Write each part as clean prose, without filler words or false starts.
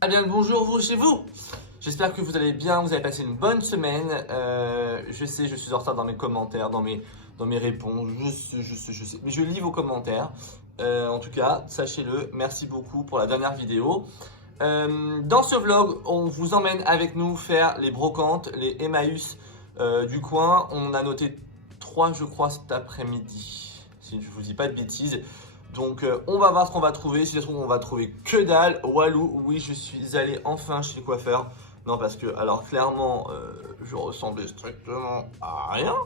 Ah bien le bonjour vous chez vous. J'espère que vous allez bien, vous avez passé une bonne semaine. Je sais, je suis en retard dans mes commentaires, dans mes réponses, je sais. Mais je lis vos commentaires. En tout cas, sachez-le, merci beaucoup pour la dernière vidéo. Dans ce vlog, on vous emmène avec nous faire les brocantes, les Emmaüs du coin. On a noté 3 je crois cet après-midi, si je vous dis pas de bêtises. Donc on va voir ce qu'on va trouver. Si ça se trouve on va trouver que dalle. Walou, oui je suis allé enfin chez le coiffeur. Non parce que alors clairement je ressemblais strictement à rien.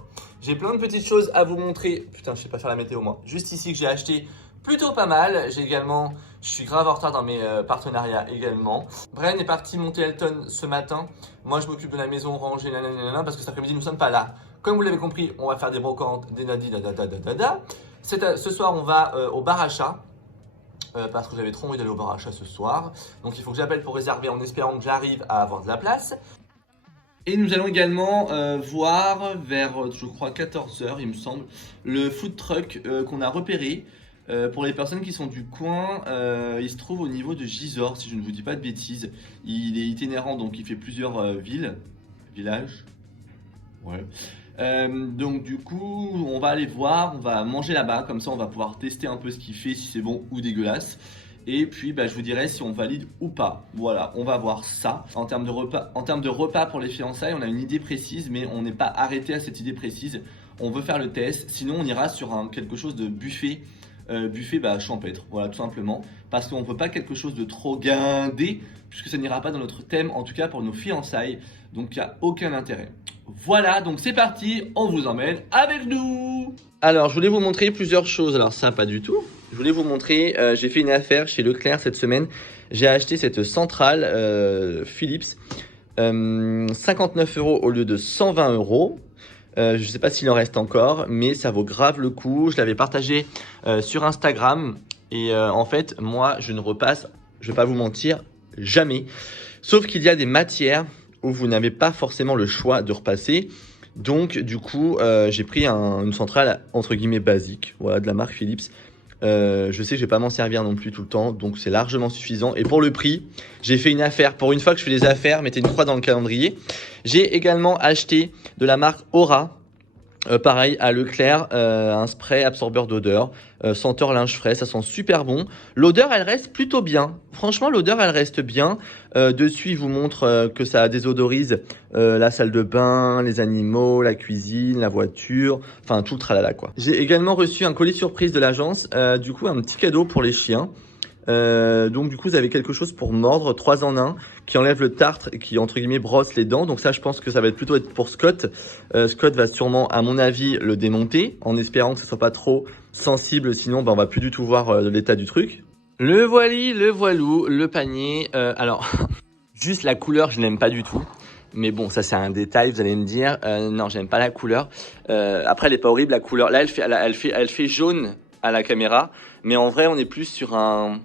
J'ai plein de petites choses à vous montrer. Putain je sais pas faire la météo moi. Juste ici que j'ai acheté plutôt pas mal. J'ai également, je suis grave en retard dans mes partenariats également. Bren est parti monter Elton ce matin. Moi je m'occupe de la maison rangée nanana, parce que cet après-midi nous sommes pas là. Comme vous l'avez compris, on va faire des brocantes, des nadis, ce soir, on va au bar à chat. Parce que j'avais trop envie d'aller au bar à chat ce soir. Donc il faut que j'appelle pour réserver en espérant que j'arrive à avoir de la place. Et nous allons également voir vers, je crois, 14 h, il me semble, le food truck qu'on a repéré. Pour les personnes qui sont du coin, il se trouve au niveau de Gisors, si je ne vous dis pas de bêtises. Il est itinérant, donc il fait plusieurs villages. Ouais. Donc du coup, on va aller voir, on va manger là-bas, comme ça on va pouvoir tester un peu ce qu'il fait, si c'est bon ou dégueulasse. Et puis je vous dirai si on valide ou pas. Voilà, on va voir ça. En termes de repas pour les fiançailles, on a une idée précise, mais on n'est pas arrêté à cette idée précise. On veut faire le test, sinon on ira sur quelque chose de buffet. Buffet champêtre, voilà tout simplement, parce qu'on ne veut pas quelque chose de trop guindé, puisque ça n'ira pas dans notre thème, en tout cas pour nos fiançailles, donc il n'y a aucun intérêt. Voilà, donc c'est parti, on vous emmène avec nous. Alors je voulais vous montrer plusieurs choses, alors ça pas du tout, je voulais vous montrer, j'ai fait une affaire chez Leclerc cette semaine, j'ai acheté cette centrale Philips, 59 € au lieu de 120 €. Je ne sais pas s'il en reste encore, mais ça vaut grave le coup. Je l'avais partagé sur Instagram. Et en fait, moi, je ne repasse, je ne vais pas vous mentir, jamais. Sauf qu'il y a des matières où vous n'avez pas forcément le choix de repasser. Donc, du coup, j'ai pris une centrale entre guillemets basique, voilà, de la marque Philips. Je sais que je vais pas m'en servir non plus tout le temps, donc c'est largement suffisant. Et pour le prix, j'ai fait une affaire. Pour une fois que je fais des affaires, mettez une croix dans le calendrier. J'ai également acheté de la marque Aura, pareil à Leclerc, un spray absorbeur d'odeur, senteur linge frais, ça sent super bon. L'odeur elle reste plutôt bien, franchement l'odeur elle reste bien. Dessus il vous montre que ça désodorise la salle de bain, les animaux, la cuisine, la voiture, enfin tout le tralala quoi. J'ai également reçu un colis surprise de l'agence, du coup un petit cadeau pour les chiens. Donc du coup vous avez quelque chose pour mordre, 3 en 1, qui enlève le tartre et qui entre guillemets brosse les dents. Donc ça je pense que ça va plutôt être pour Scott. Scott va sûrement à mon avis le démonter, en espérant que ce soit pas trop sensible, sinon on va plus du tout voir l'état du truc. Le voili, le voilou, le panier, alors juste la couleur je n'aime pas du tout. Mais bon, ça c'est un détail, vous allez me dire, non j'aime pas la couleur. Après elle est pas horrible la couleur, là elle fait jaune à la caméra, mais en vrai on est plus sur un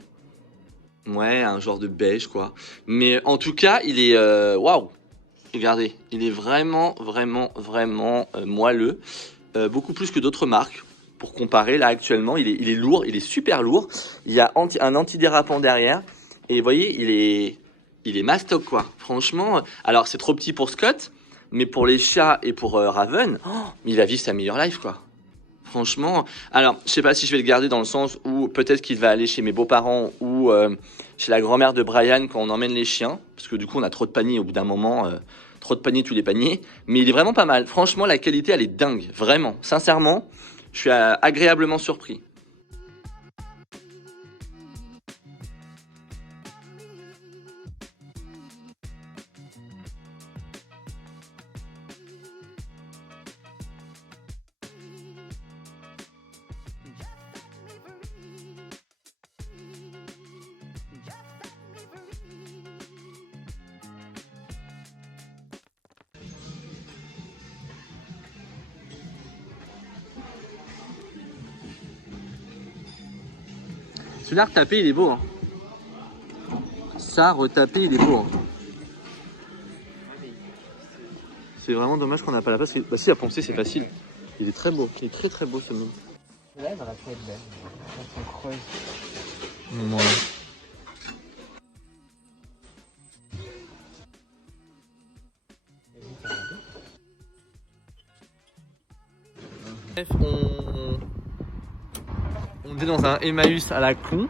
genre de beige quoi. Mais en tout cas il est waouh. Regardez, il est vraiment moelleux, beaucoup plus que d'autres marques. Pour comparer, là actuellement il est lourd, il est super lourd. Il y a un antidérapant derrière et vous voyez il est mastoc quoi. Franchement, alors c'est trop petit pour Scott, mais pour les chats et pour Raven, il va vivre sa meilleure life quoi. Franchement, alors je sais pas si je vais le garder dans le sens où peut-être qu'il va aller chez mes beaux-parents ou chez la grand-mère de Brian quand on emmène les chiens, parce que du coup on a trop de paniers au bout d'un moment, trop de paniers tous les paniers, mais il est vraiment pas mal. Franchement la qualité elle est dingue, vraiment, sincèrement, je suis agréablement surpris. Celui-là retapé il est beau hein. Ça retapé il est beau hein. C'est vraiment dommage qu'on n'a pas la place. Bah si à poncer c'est facile. Il est très beau, il est très beau ce meuble. Là elle va la être belle. On creuse. Ouais. Bref, on est dans un Emmaüs à la con.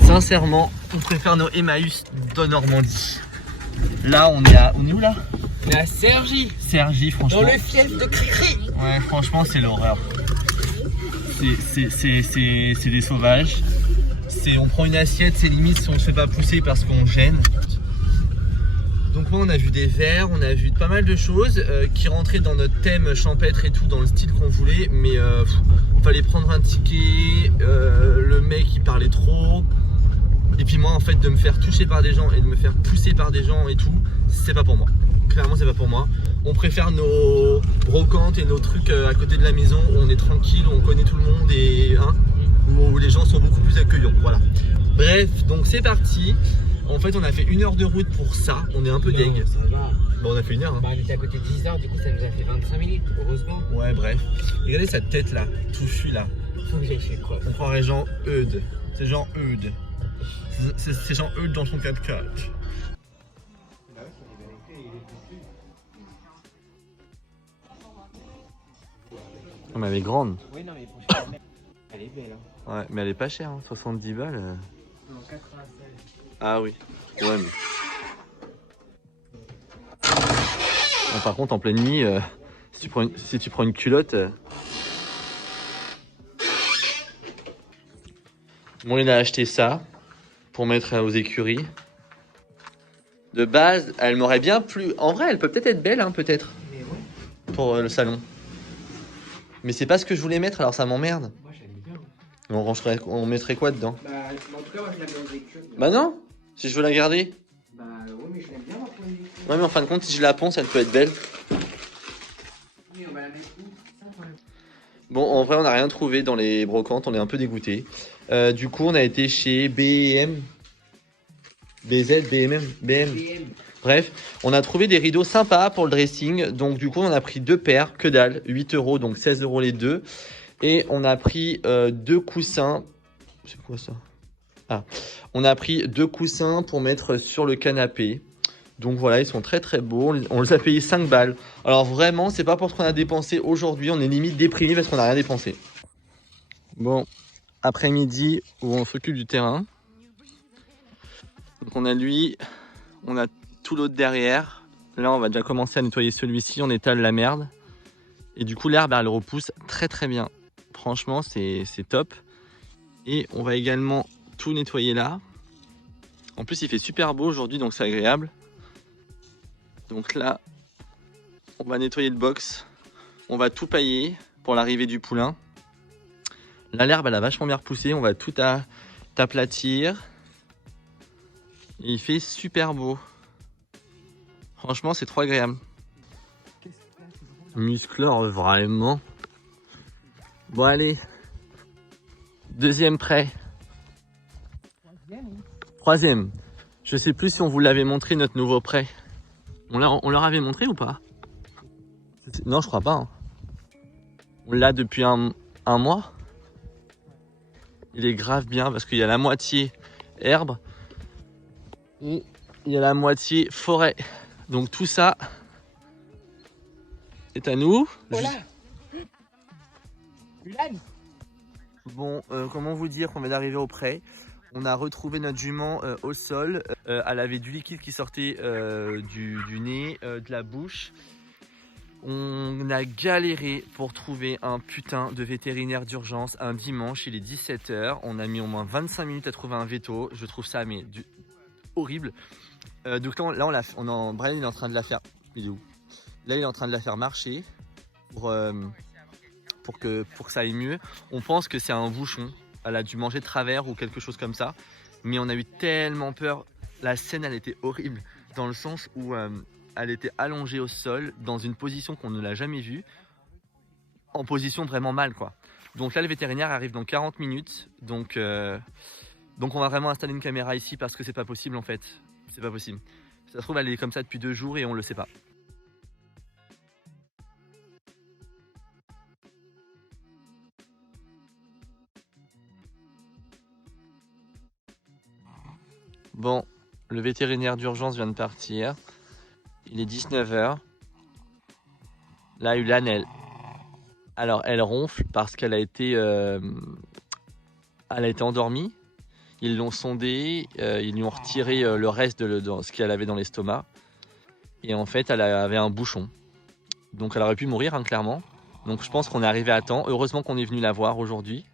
Sincèrement, on préfère nos Emmaüs de Normandie. Là, on est où là? On est à Cergy. Cergy, franchement. Dans le fief de Cricri. Ouais, franchement, c'est l'horreur. C'est des sauvages. On prend une assiette, c'est limite si on se fait pas pousser parce qu'on gêne. Donc ouais, on a vu des vers, on a vu pas mal de choses qui rentraient dans notre thème champêtre et tout, dans le style qu'on voulait. Mais il fallait prendre un ticket, le mec il parlait trop. Et puis moi en fait de me faire toucher par des gens et de me faire pousser par des gens et tout, c'est pas pour moi. Clairement c'est pas pour moi. On préfère nos brocantes et nos trucs à côté de la maison où on est tranquille, où on connaît tout le monde et où les gens sont beaucoup plus accueillants. Voilà. Bref, donc c'est parti. En fait on a fait 1 heure de route pour ça, on est un peu deg. Ça va. Bon on a fait 1 heure. Hein. Bah, on était à côté de 10 heures, du coup ça nous a fait 25 minutes, heureusement. Ouais bref. Regardez sa tête là, touffue là. Faut que j'aille chez quoi. On croirait Jean Eudes. C'est Jean Eudes. C'est Jean Eudes dans son 4x4. Non mais elle est grande. Oui non mais franchement, elle est belle hein. Ouais mais elle est pas chère, hein. 70 balles. Non, 96. Ah oui. Ouais mais... Bon, par contre en pleine nuit, si tu prends une culotte... Bon il a acheté ça pour mettre aux écuries. De base, elle m'aurait bien plu. En vrai, elle peut peut-être être belle, hein, peut-être. Mais ouais. Pour le salon. Mais c'est pas ce que je voulais mettre, alors ça m'emmerde. Moi j'aime bien. On mettrait quoi dedans? Bah en tout cas moi je la mets aux écuries. Bah non, si je veux la garder. Bah ouais mais je l'aime bien ma point de vue. Ouais mais en fin de compte, si je la ponce, elle peut être belle. Oui on va la mettre où? Ça, voilà. Bon, en vrai, on n'a rien trouvé dans les brocantes, on est un peu dégoûté. Du coup, on a été chez BM. BZ, BM. Bref, on a trouvé des rideaux sympas pour le dressing. Donc, du coup, on a pris 2 paires, que dalle, 8 €, donc 16 € les deux. Et on a pris 2 coussins. C'est quoi ça? Ah, on a pris 2 coussins pour mettre sur le canapé. Donc voilà, ils sont très très beaux. On les a payés 5 balles. Alors vraiment, c'est pas pour ce qu'on a dépensé aujourd'hui. On est limite déprimé parce qu'on n'a rien dépensé. Bon, après-midi où on s'occupe du terrain. Donc on a lui, on a tout l'autre derrière. Là, on va déjà commencer à nettoyer celui-ci. On étale la merde. Et du coup, l'herbe, elle repousse très très bien. Franchement, c'est top. Et on va également tout nettoyer là. En plus, il fait super beau aujourd'hui, donc c'est agréable. Donc là, on va nettoyer le box. On va tout pailler pour l'arrivée du poulain. Là, l'herbe, elle a vachement bien repoussé. On va tout aplatir. Et il fait super beau. Franchement, c'est trop agréable. Muscleur, vraiment. Bon, allez. Deuxième prêt. Troisième. Je sais plus si on vous l'avait montré, notre nouveau prêt. On leur avait montré ou pas? Non, je crois pas. Hein. On l'a depuis un mois. Il est grave bien parce qu'il y a la moitié herbe et il y a la moitié forêt. Donc tout ça est à nous. Voilà. Ulan. Bon, comment vous dire qu'on vient d'arriver au pré. On a retrouvé notre jument au sol. Elle avait du liquide qui sortait du nez, de la bouche. On a galéré pour trouver un putain de vétérinaire d'urgence un dimanche, il est 17 h. On a mis au moins 25 minutes à trouver un veto. Je trouve ça mais horrible. Donc là, Brian il est en train de la faire. Il est où? Là, il est en train de la faire marcher pour que ça aille mieux. On pense que c'est un bouchon. Elle a dû manger de travers ou quelque chose comme ça. Mais on a eu tellement peur. La scène, elle était horrible dans le sens où elle était allongée au sol dans une position qu'on ne l'a jamais vue. En position vraiment mal, quoi. Donc là, le vétérinaire arrive dans 40 minutes. Donc on va vraiment installer une caméra ici parce que c'est pas possible en fait. C'est pas possible. Ça se trouve, elle est comme ça depuis 2 jours et on le sait pas. Bon, le vétérinaire d'urgence vient de partir. Il est 19 h. Là, Ulan, Alors, elle ronfle parce elle a été endormie. Ils l'ont sondée, ils lui ont retiré le reste de ce qu'elle avait dans l'estomac. Et en fait, elle avait un bouchon. Donc, elle aurait pu mourir, hein, clairement. Donc, je pense qu'on est arrivé à temps. Heureusement qu'on est venu la voir aujourd'hui.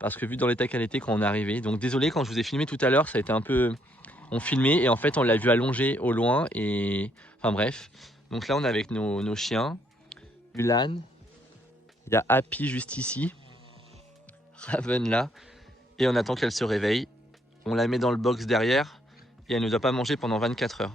Parce que vu dans l'état qu'elle était quand on est arrivé. Donc, désolé, quand je vous ai filmé tout à l'heure, ça a été un peu... On filmait et en fait, on l'a vu allongée au loin. Et... Enfin, bref. Donc là, on est avec nos chiens. Ulan. Il y a Happy juste ici. Raven là. Et on attend qu'elle se réveille. On la met dans le box derrière. Et elle ne doit pas manger pendant 24 heures.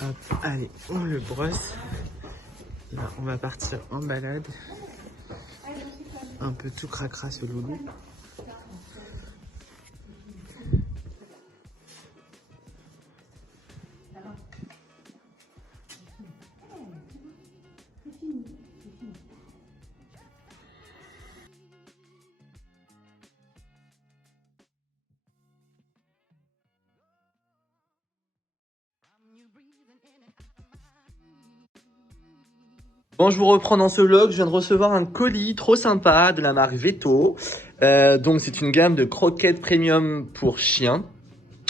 Hop, allez, on le brosse. Là, on va partir en balade. Un peu tout cracra ce loulou. Bon, je vous reprends dans ce vlog. Je viens de recevoir un colis trop sympa de la marque Veto. Donc, c'est une gamme de croquettes premium pour chiens.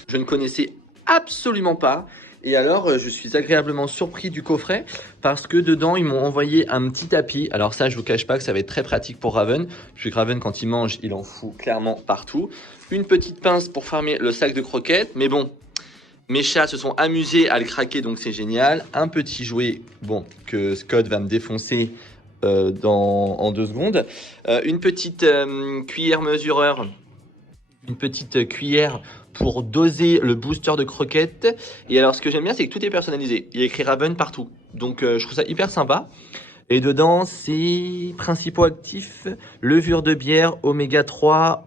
Je ne connaissais absolument pas. Et alors, je suis agréablement surpris du coffret parce que dedans, ils m'ont envoyé un petit tapis. Alors ça, je vous cache pas que ça va être très pratique pour Raven. Puisque Raven, quand il mange, il en fout clairement partout. Une petite pince pour fermer le sac de croquettes. Mais bon, mes chats se sont amusés à le craquer, donc c'est génial. Un petit jouet, bon, que Scott va me défoncer en 2 secondes. Une petite cuillère mesureur. Une petite cuillère pour doser le booster de croquettes. Et alors, ce que j'aime bien, c'est que tout est personnalisé. Il y a écrit Raven partout. Donc, je trouve ça hyper sympa. Et dedans, c'est principaux actifs, levure de bière, oméga 3,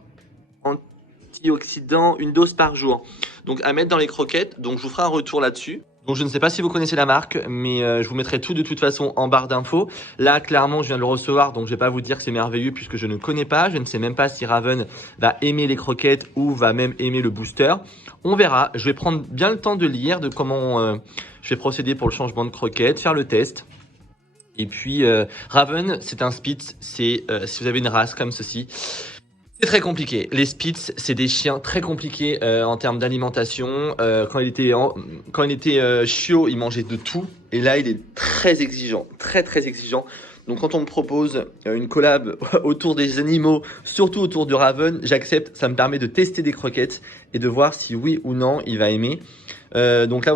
antioxydants, une dose par jour. Donc à mettre dans les croquettes. Donc je vous ferai un retour là-dessus. Donc je ne sais pas si vous connaissez la marque, mais je vous mettrai tout de toute façon en barre d'infos. Là, clairement, je viens de le recevoir, donc je vais pas vous dire que c'est merveilleux puisque je ne connais pas. Je ne sais même pas si Raven va aimer les croquettes ou va même aimer le booster. On verra. Je vais prendre bien le temps de lire de comment je vais procéder pour le changement de croquettes, faire le test. Et puis Raven, c'est un Spitz. C'est si vous avez une race comme ceci. C'est très compliqué. Les Spitz, c'est des chiens très compliqués en termes d'alimentation. Quand il était chiot, il mangeait de tout. Et là, il est très exigeant, très très exigeant. Donc quand on me propose une collab autour des animaux, surtout autour de Raven, j'accepte. Ça me permet de tester des croquettes et de voir si oui ou non il va aimer. Donc là,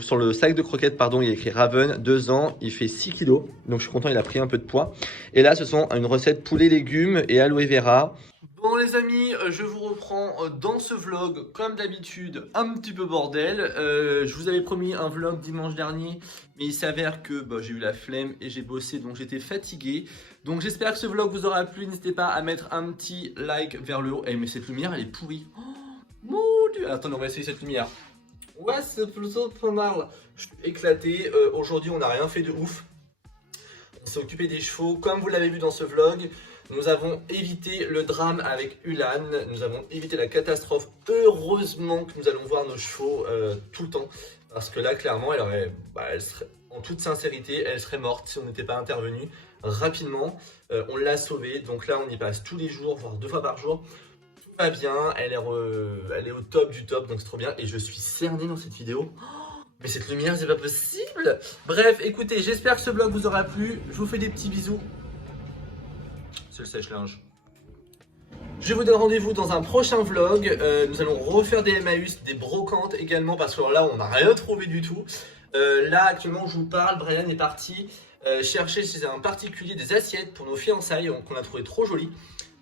sur le sac de croquettes, pardon, il y a écrit Raven, 2 ans, il fait 6 kilos. Donc je suis content, il a pris un peu de poids. Et là, ce sont une recette poulet, légumes et aloe vera. Bon les amis, je vous reprends dans ce vlog comme d'habitude, un petit peu bordel. Je vous avais promis un vlog dimanche dernier, mais il s'avère que j'ai eu la flemme et j'ai bossé, donc j'étais fatigué. Donc j'espère que ce vlog vous aura plu, n'hésitez pas à mettre un petit like vers le haut. Eh mais cette lumière elle est pourrie. Oh mon dieu. Attendez, on va essayer cette lumière. Ouais, c'est plutôt pas mal. Je suis éclaté, aujourd'hui on n'a rien fait de ouf. On s'est occupé des chevaux, comme vous l'avez vu dans ce vlog. Nous avons évité le drame avec Ulan, nous avons évité la catastrophe. Heureusement que nous allons voir nos chevaux tout le temps. Parce que là, clairement, elle serait, en toute sincérité, elle serait morte si on n'était pas intervenu rapidement. On l'a sauvée, donc là, on y passe tous les jours, voire 2 fois par jour. Tout va bien, elle est au top du top, donc c'est trop bien. Et je suis cerné dans cette vidéo. Mais cette lumière, c'est pas possible. Bref, écoutez, j'espère que ce vlog vous aura plu. Je vous fais des petits bisous. C'est le sèche-linge. Je vous donne rendez-vous dans un prochain vlog. Nous allons refaire des Emmaüs, des brocantes également, parce que là, on n'a rien trouvé du tout. Là, actuellement, je vous parle, Brian est parti chercher chez un particulier des assiettes pour nos fiançailles qu'on a trouvé trop jolies.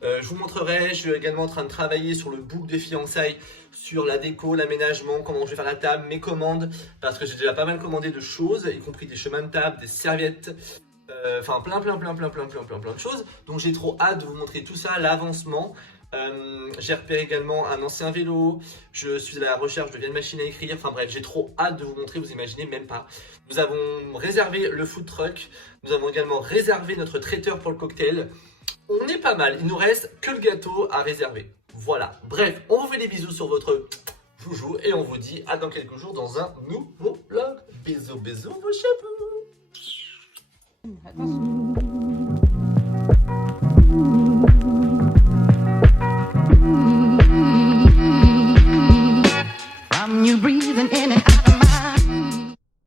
Je vous montrerai, je suis également en train de travailler sur le book des fiançailles, sur la déco, l'aménagement, comment je vais faire la table, mes commandes, parce que j'ai déjà pas mal commandé de choses, y compris des chemins de table, des serviettes, enfin plein de choses. Donc j'ai trop hâte de vous montrer tout ça, l'avancement. J'ai repéré également un ancien vélo. Je suis à la recherche de vieilles machines à écrire. Enfin bref, j'ai trop hâte de vous montrer, vous imaginez même pas. Nous avons réservé le food truck. Nous avons également réservé notre traiteur pour le cocktail. On est pas mal, il nous reste que le gâteau à réserver. Voilà, bref, on vous fait des bisous sur votre joujou et on vous dit à dans quelques jours dans un nouveau vlog. Bisous, bisous, vos cheveux. Attention.